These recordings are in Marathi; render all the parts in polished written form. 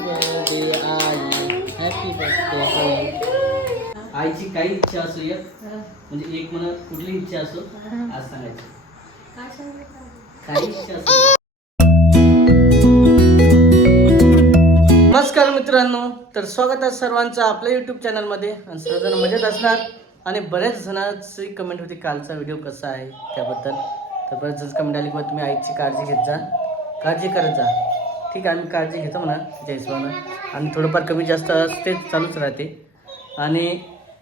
बर्थडे आई, हॅपी बर्थडे. आईची काही इच्छा असो म्हणजे एक म्हणा कुठली इच्छा असो आज सांगायची. काही इच्छा असो. नमस्कार मित्रांनो, तर स्वागत आहे सर्वांचं आपल्या यूट्यूब चॅनलमध्ये. आणि सर्वजण मजेत असणार. आणि बरेच जणांची कमेंट होती कालचा व्हिडिओ कसा आहे त्याबद्दल. तर बरेच जण कमेंट आली की तुम्ही आईची काळजी घेत जा, काळजी करत जा. ठीक आहे, आम्ही काळजी घेतो म्हणा त्याच्या हिशोबानं. आणि थोडंफार कमी जास्त असते, चालूच राहते. आणि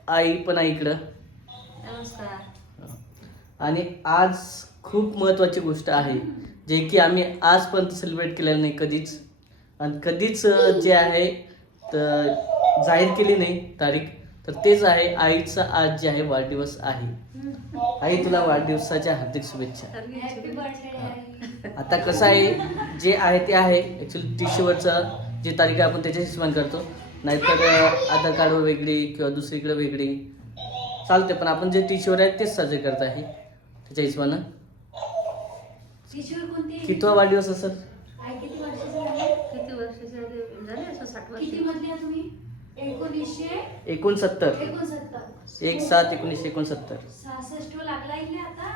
आई पण आहे इकडं. नमस्कार. आणि आज खूप महत्त्वाची गोष्ट आहे जे की आम्ही आजपर्यंत सेलिब्रेट केलेलं नाही कधीच. आणि कधीच जे आहे तर जाहीर केली नाही तारीख. तर तेच आहे आईचा आज जे आहे वाढदिवस आहे. आई तुला वाढदिवसाच्या हार्दिक शुभेच्छा. आता कसं आहे जे आहे ते आहे. ॲक्च्युली टिशूवरचं जी तारीख आहे आपण त्याच्या हिशोबाने करतो, नाहीतर आधार कार्डवर वेगळी किंवा दुसरीकडे वेगळी चालते. पण आपण जे टिशूवर आहे तेच साजरे करत आहे त्याच्या हिशोबानं. कितवा वाढदिवस असेल? किती वर्षाचे झाले? असं 60 वर्ष. किती म्हटले तुम्ही? 69. 1/7/1969. 66 लागला इथे आता.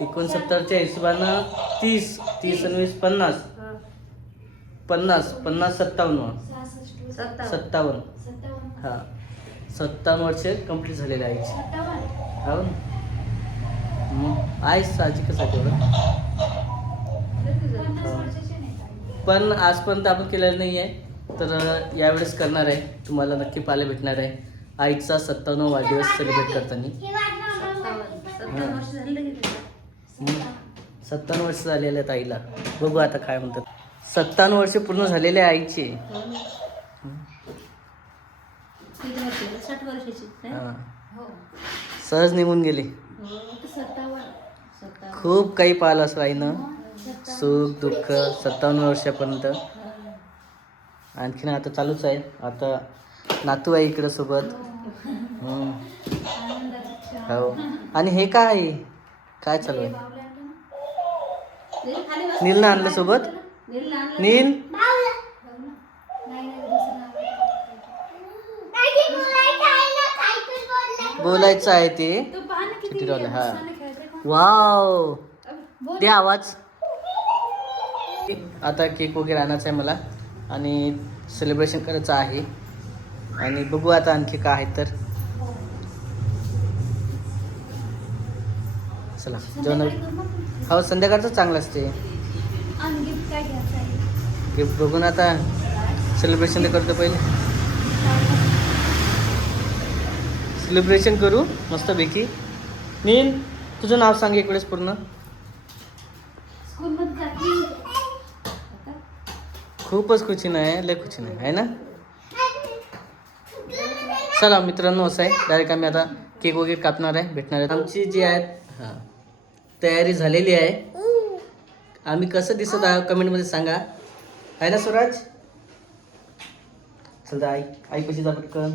69च्या हिशोबानं 30 आणि 20 50 50 50 57 57. हां, 57 वर्ष कंप्लीट झालेले आईची. हो ना. मग आई साहजिकच आहे तेवढं. पण आजपर्यंत आपण केलेलं नाही आहे. तर यावेळेस करणार आहे. तुम्हाला नक्की पाहायला भेटणार आहे आईचा 57वा वाढदिवस सेलिब्रेट करताना. 57 वर्ष झालेले आहेत आईला. बघू आता काय म्हणतात. 57 वर्ष पूर्ण झालेले आहे आईचे. 60 वर्षाची. सहज निघून गेले. खूप काही पाहिलं असं आईनं, सुख दुःख 57 वर्षापर्यंत. आणखीन आता चालूच आहे. आता नातू आहे इकडं सोबत. हो. आणि हे काय काय चालू आहे? नीलनं आणलं सोबत. नील बोलायचं आहे ते. हा, वाव, दे आवाज. आता केक वगैरे आणायचा आहे मला आणि सेलिब्रेशन करायचं आहे. आणि बघू आता आणखी काय आहे. तर चला जेवण. हो, संध्याकाळचं चांगलं असते. गिफ्ट बघून आता सेलिब्रेशन तर करतो. पहिले सेलिब्रेशन करू मस्तपैकी. नील तुझं नाव सांग एक वेळेस पूर्ण. खूपच खुशी नाही, लय खुशी नाही आहे ना. चला मित्रांनो, असं आहे डायरेक्ट आम्ही आता केक वगैरे कापणार आहे, भेटणार आहे. आमची जी आहे हां तयारी झालेली आहे. आम्ही कसं दिसत आहोत कमेंटमध्ये सांगा, आहे ना स्वराज. चल आई आई कशी जा पटकन.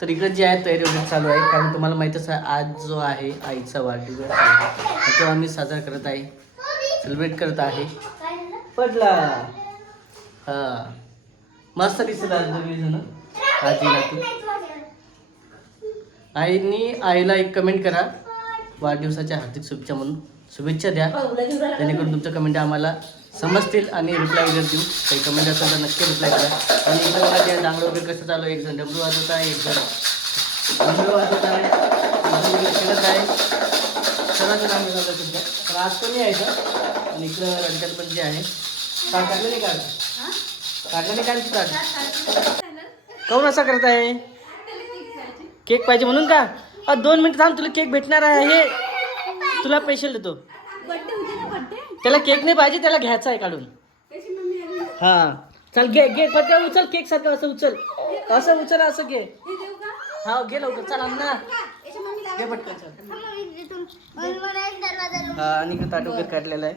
तर इकडे जी आहे तयारी वगैरे चालू आहे. कारण तुम्हाला माहीतच आहे आज जो आहे आईचा वाढदिवस आहे तो आम्ही साजरा करत आहे, सेलिब्रेट करत आहे. पडला. हां, मस्त दिसत आहे दोघी जण आजी नातू. आईला एक कमेंट करा वाढदिवसाच्या हार्दिक शुभेच्छा म्हणून. शुभेच्छा द्या जेणेकरून तुमच्या कमेंट आम्हाला समजतील आणि रिप्लाय वगैरे देऊ. काही कमेंट असेल तर नक्की रिप्लाय करा. आणि इकडे बघा जे डांगडं वगैरे कसं चालू आहे. एक जण डब्ल्यू वाजवत आहे, एक जण डब्ल्यू वाजवत आहे, खेळत आहे. सर्वांचं डांगडं चालू आहे सध्या. तर आज कोणी यायचं. आणि इकडं रंजन पण जे आहे काढलं नाही काढलं नाही काय काऊन असा करत आहे. केक पाहिजे म्हणून का? 2 मिनिट थांब, तुला केक भेटणार आहे. तुला पैसे देतो. त्याला केक नाही पाहिजे, त्याला घ्यायचा आहे काढून. हा चल घे घे पटकन उचल. केक सारखं असं उचल, असं उचल, असं घे. हा घे लवकर. चला ना घे पटकन. हा आणि ताट वगैरे काढलेला आहे.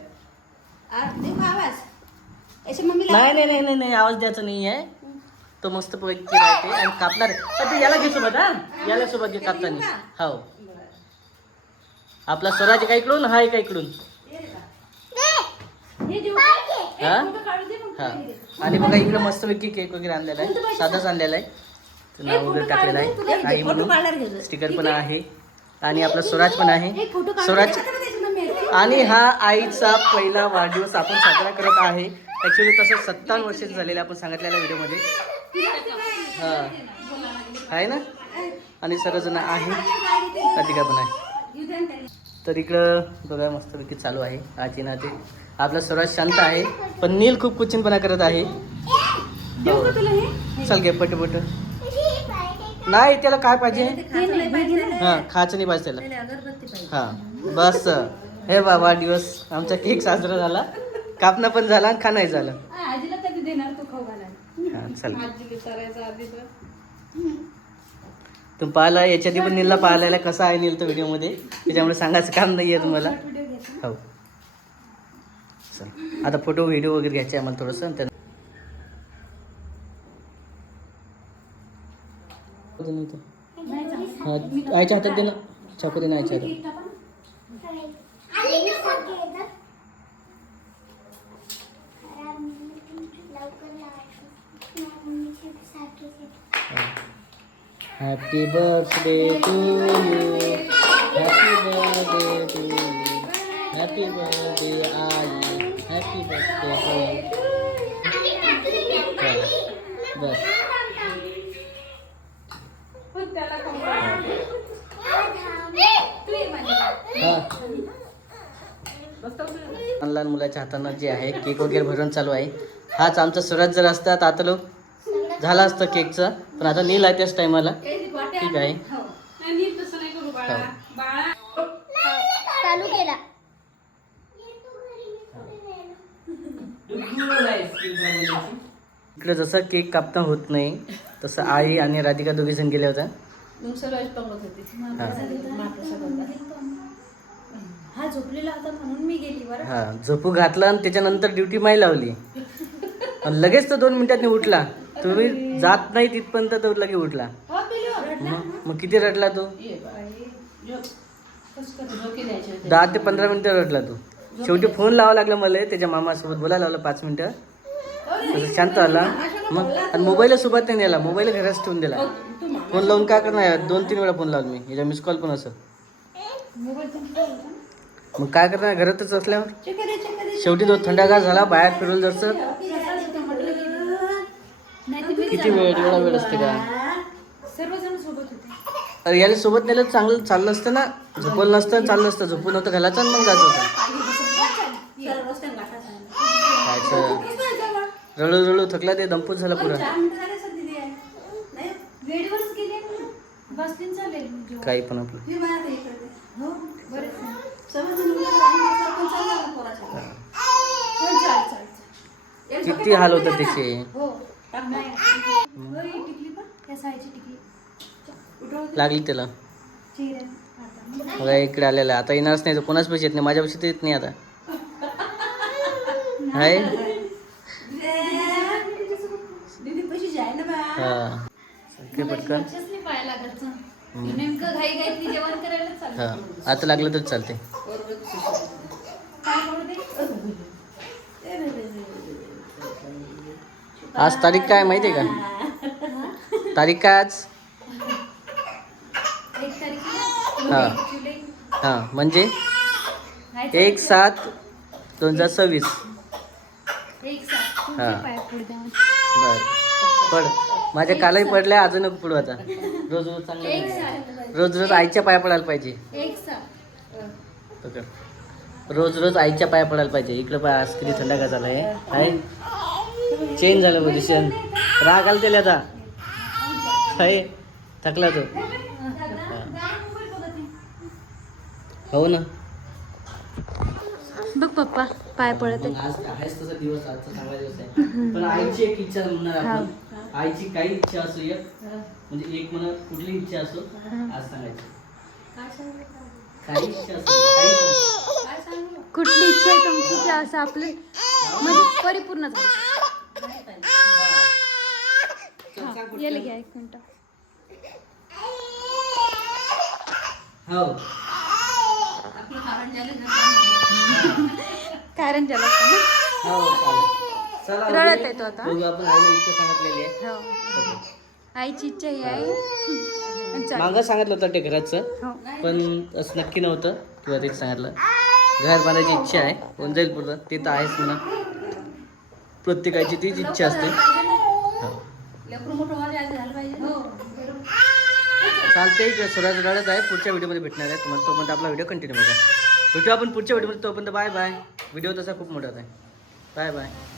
नाही आवाज द्यायचा नाही आहे. तो मस्त पैकी राहते आणि कापणार आहे. याला घे सोबत. हा याला सोबत घे कापताना. हो, आपला स्वराज एका इकडून, हा एका इकडून. हा हा. आणि बघा इकडे मस्तपैकी केक वगैरे आणलेला आहे, साधाच आणलेला आहे. तर नाव वगैरे टाकलेलं आहे आई म्हणून, स्टिकर पण आहे. आणि आपला स्वराज पण आहे, स्वराज. आणि हा आईचा पहिला वाढदिवस आपण साजरा करत आहे. ॲक्च्युली तसं 57 वर्षाचं झालेलं आपण सांगितलेल्या व्हिडिओमध्ये. हा आहे ना. आणि सर्वजण आहे, राधिका पण आहे. तर इकडं बघा मस्तपैकी चालू आहे आजी ना ते. आपला स्वराज शांत आहे, पण नील खूप कुचिनपणा करत आहे. चल घे पट. नाही त्याला काय पाहिजे? हा खायचं नाही पाहिजे त्याला. हा बस. हे बा वाढदिवस आमचा केक साजरा झाला, कापणं पण झाला आणि खाणंही झालं. हा चल. तुम्ही पाहिला याच्या आधी पण नीलला पाहिलेला कसा आहे नील तो व्हिडिओमध्ये, त्याच्यामुळे सांगायचं काम नाही आहे तुम्हाला. हो चल आता फोटो व्हिडिओ वगैरे घ्यायचे आम्हाला थोडंसं. आईच्या हातात दे ना, चाकू दे ना आईच्या हातात. Happy birthday to you, happy birthday to you, happy birthday आई, हॅपी बर्थडे टू यू. बस लहान लहान मुलाच्या हातानं जे आहे केक वगैरे भरून चालू आहे. हाच आमचा स्वराज जर असता तर आता लोक झाला असतं केकचं, पण आता नील आहे त्याच टायमाला. ठीक आहे चालू केला. इकडे जसं केक कापता होत नाही तसं आई आणि राधिका दोघी जण गेल्या होत्या. हा झोपलेला होता म्हणून मी गेली बरं. हा झोपू घातला आणि त्याच्यानंतर ड्युटी माई लावली आणि लगेच तो 2 मिनिटांनी उठला. तुम्ही जात नाही तिथपर्यंत तो लगेच उठला. मग किती रडला तो? 10 ते 15 मिनिटं रडला तो. शेवटी फोन लावा लागला मला, त्याच्या मामासोबत बोलायला लावलं 5 मिनिटं. तसं शांत आला मग. आणि मोबाईल सोबत नाही नेला, मोबाईल घरात ठेवून दिला. फोन लावून काय करणार, 2-3 वेळा फोन लावला मी, याच्या मिस कॉल पण असं. मग काय करणार घरातच असल्यावर. शेवटी तो थंडागार झाला, बाहेर फिरवलं जसं. किती वेळ, एवढा वेळ असते का? सर्वजण सोबत होते. अरे याला सोबत नेलं चांगलं चाललं असतं ना. झोपलं नसतं, चाललं असतं. झोपून नव्हतं घालायचं आणि मग जायचं होतं. रळू थकला, ते दंपूत झाला पुरा. काही पण आपलं किती हाल होतात त्याचे. लागली त्याला. बघा इकडे आलेला, आता येणारच नाही तो. कोणाच पैसे येत नाही, माझ्या पैसे तर येत नाही आता. हाय हा पटकन. हा आता लागलं तर चालते. आज तारीख काय माहिती आहे का? तारीख काय आज? हा हा म्हणजे 1/7/2026. हा बर पड. माझ्या कालही पडल्या, अजून नको पडू आता. रोज रोज चांगलं, रोज रोज आईच्या पाया पडायला पाहिजे. रोज रोज आईच्या पाया पडायला पाहिजे. इकडं पाय आज किती थंडा का झाला आहे. चेंज झालं पोझिशन. राग आला त्याला आता. आहे थकला तो. हो ना. बघ पप्पा पाय पडत आहे. आज आहेच तसा दिवस, आजचा चांगला दिवस आहे. पण आईची एक इच्छा म्हणणार आपण. आईची काही इच्छा असो, म्हणजे एक म्हणा कुठली इच्छा असो, आज सांगायची. काही इच्छा असो, कुठली इच्छा आहे तुमची की असं आपलं म्हणजे परिपूर्ण झालं. याला घ्या 1 मिनिट. हो कारण ज्याला हो चालेल. चला रडत आहे तो आता. बघू आपण आईला इच्छा सांगितलेली आहे. हो आईची इच्छा ही आहे. चल. मागं सांगितलं होतं ते घराचं हो. पण असं नक्की नव्हतं किंवा तेच सांगितलं घर बांधायची इच्छा आहे होऊन जाईल पूर्ण ते तर आहेच म्हणा प्रत्येकाची तीच इच्छा असते हो. लेकरू मोठं व्हायला झालं पाहिजे. हो. चालते स्वराज रडत आहे पुढच्या व्हिडिओमध्ये भेटणार आहे तुम्हाला तोपर्यंत आपला व्हिडिओ कंटिन्यू बघा भेटू आपण पुढच्या व्हिडिओमध्ये तोपर्यंत बाय बाय व्हिडिओ तसा खूप मोठा आहे बाय बाय